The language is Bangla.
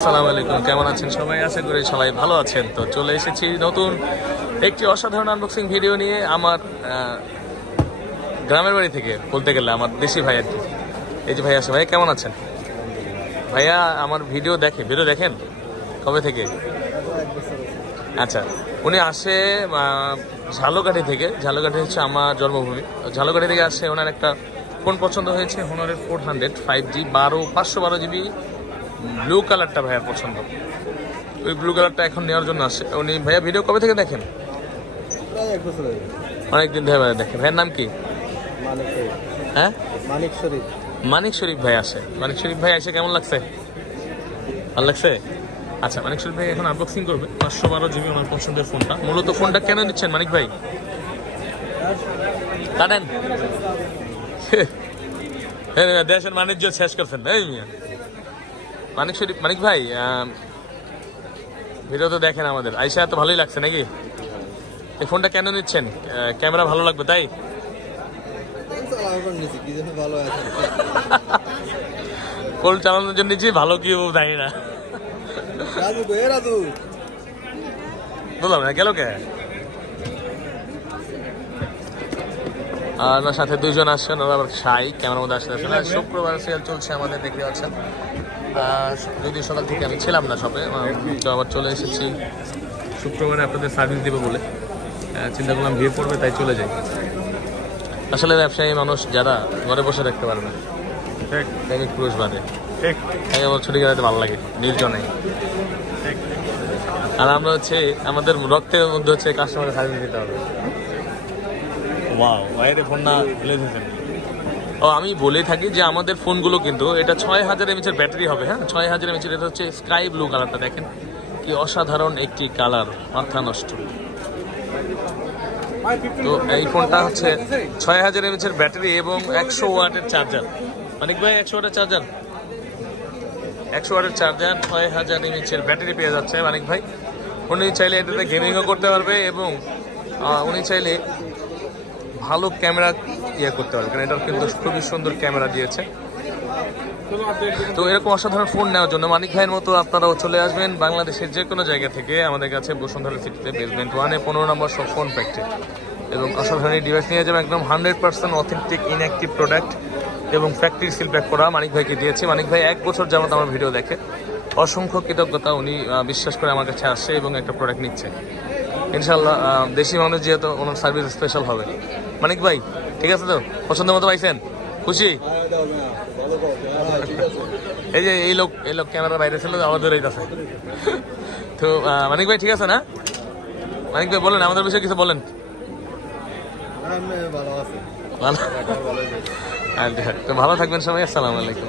আসসালামু আলাইকুম, কেমন আছেন সবাই? আশা করি সবাই ভালো আছেন। তো চলে এসেছি নতুন একটি অসাধারণ আনবক্সিং ভিডিও নিয়ে আমার গ্রামের বাড়ি থেকে, বলতে গেলে আমার দেশি ভাই আর কি। এই যে ভাই আছে। ভাই কেমন আছেন? ভাইয়া আমার ভিডিও দেখেন কবে থেকে? আচ্ছা, উনি আসে ঝালকাঠি থেকে। ঝালকাঠি হচ্ছে আমার জন্মভূমি। ঝালকাঠি থেকে আসে, ওনার একটা ফোন পছন্দ হয়েছে, হনারের 400 5G 512GB ব্লু কালারটা ভাইয়ার পছন্দ। ওই ব্লু কালারটা এখন নেওয়ার জন্য আসে উনি। ভাইয়া ভিডিও কবে থেকে দেখেন? অনেকদিন ধরে ভাইয়া দেখেন। ভাইয়ের নাম কি? হ্যাঁ, মানিক শরীফ ভাই আসে। মানিক শরীফ ভাই আসে, কেমন লাগছে? ভালো লাগছে। আচ্ছা, মানিক শরীফ ভাই এখন আনবক্সিং করবে 512GB ওনার পছন্দের ফোনটা। মূলত ফোনটা কেন নিচ্ছেন মানিক ভাই? কাটেন দেশের বাণিজ্য শেষ করছেন এই মিয়া। মানিক ভাই ভিডিও তো দেখেন আমাদের, আইসা তো ভালোই লাগছে নাকি? এই ফোনটা কেন নিচ্ছেন? ক্যামেরা ভালো লাগবে তাই? ফোন চালানোর জন্য নিচ্ছি, ভালো কি জানি না। বললাম না গেল কে? আর সাথে দুইজন আসছেন, ওরা আবার সাই ক্যামেরার মধ্যে আসতে আসলে। শুক্রবার সেল চলছে আমাদের, দেখতে পাচ্ছেন। যদি সকাল থেকে আমি ছিলাম না শপে, তো আবার চলে এসেছি শুক্রবারে আপনাদের সার্ভিস দেবো বলে। চিন্তা করলাম ভিড় পড়বে, তাই চলে যাই। আসলে ব্যবসায়ী মানুষ যারা ঘরে বসে রাখতে পারে না, প্রেমিক পুরুষ বাদে, তাই আমার ছুটি কাটাতে ভালো লাগে নির্জনে। আর আমরা হচ্ছে আমাদের রক্তের মধ্যে হচ্ছে কাস্টমারের সার্ভিস দিতে হবে। ওয়াও, বাইরে ফোন না ভুলে গেছেন। ও, আমি বলে থাকি যে আমাদের ফোনগুলো কিন্তু এটা 6000 mAh ব্যাটারি হবে। হ্যাঁ, 6000 mAh। এটা হচ্ছে স্কাই ব্লু কালারটা, দেখেন কি অসাধারণ একটি কালার, মাথা নষ্ট। তো এই ফোনটা হচ্ছে 6000 mAh ব্যাটারি এবং 100 ওয়াটের চার্জার। মানিক ভাই 100 ওয়াটের চার্জার, 100 ওয়াটের চার্জার, 6000 mAh ব্যাটারি পেয়ে যাচ্ছে মানিক ভাই। উনি চাইলে এটাতে গেমিংও করতে পারবে এবং উনি চাইলে ভালো ক্যামেরা করতে পারবে, কারণ এটার কিন্তু খুবই সুন্দর ক্যামেরা দিয়েছে। তো এরকম অসাধারণ ফোন নেওয়ার জন্য মানিক ভাইয়ের মতো আপনারাও চলে আসবেন বাংলাদেশের যে কোনো জায়গা থেকে আমাদের কাছে বসুন্ধরা সিটিতে বেসমেন্ট 1-এ 15 নম্বর সব ফোন ফ্যাক্টরি। এবং অসাধারণ ডিভাইস নিয়ে যাবেন, একদম 100% অথেন্টিক ইনঅ্যাক্টিভ প্রোডাক্ট এবং ফ্যাক্টরি সিল প্যাক করা মানিক ভাইকে দিয়েছে। মানিক ভাই 1 বছর যাবত আমার ভিডিও দেখে, অসংখ্য কৃতজ্ঞতা। উনি বিশ্বাস করে আমার কাছে আসছে এবং একটা প্রোডাক্ট নিচ্ছে। ইনশাল্লাহ দেশি মানুষ যেহেতু, ওনার সার্ভিস স্পেশাল হবে। মানিক ভাই ঠিক আছে তো? পছন্দ মতো পাইছেন? খুশি? এই যে এই লোক ক্যামেরার বাইরে ছিল, আমাদের এই আছে। তো মানিক ভাই ঠিক আছে না? মানিক ভাই বলেন, আমাদের বিষয়ে কিছু বলেন। ভালো, তো ভালো থাকবেন সবাই। আসসালামু আলাইকুম।